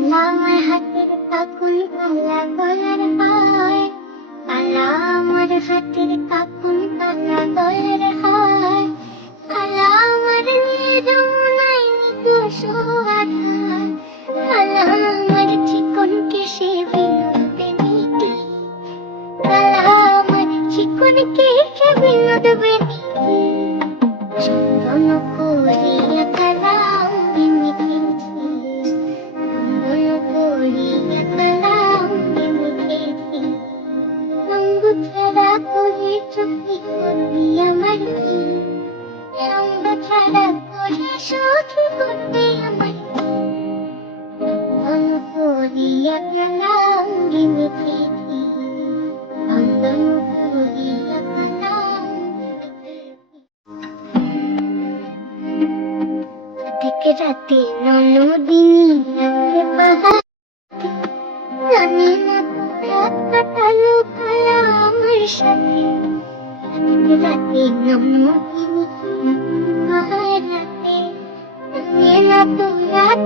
আমার হাতের কাকুন কালা গলার হার, কালা আমার হাতের কাকুন কালা গলার হার, কালা আমার নিয়ে যমুনায় নিতো সোহাগার, কালা আমার চিকন কেশে বিনোদে মিটি, কালা আমার চিকন কেশে বিনোদবে মিটি, চন্দন করিয়া কালা অঙ্গে মেখেছি, চন্দন করিয়া কালা অঙ্গে মেখেছি, রঙ্গ ছাড়া করে চোখে করবি আমার কি, রঙ্গ ছাড়া করে সখী করবি আমার কি, চন্দন করিয়া কালা অঙ্গে মেখেছি, চন্দন করিয়া কালা অঙ্গে মেখেছি। থেকে রাতে ননদিনী নামে পাহাড়, জানি না রাত কাটালো কালা আমার সাথে, রাতে ননদিনী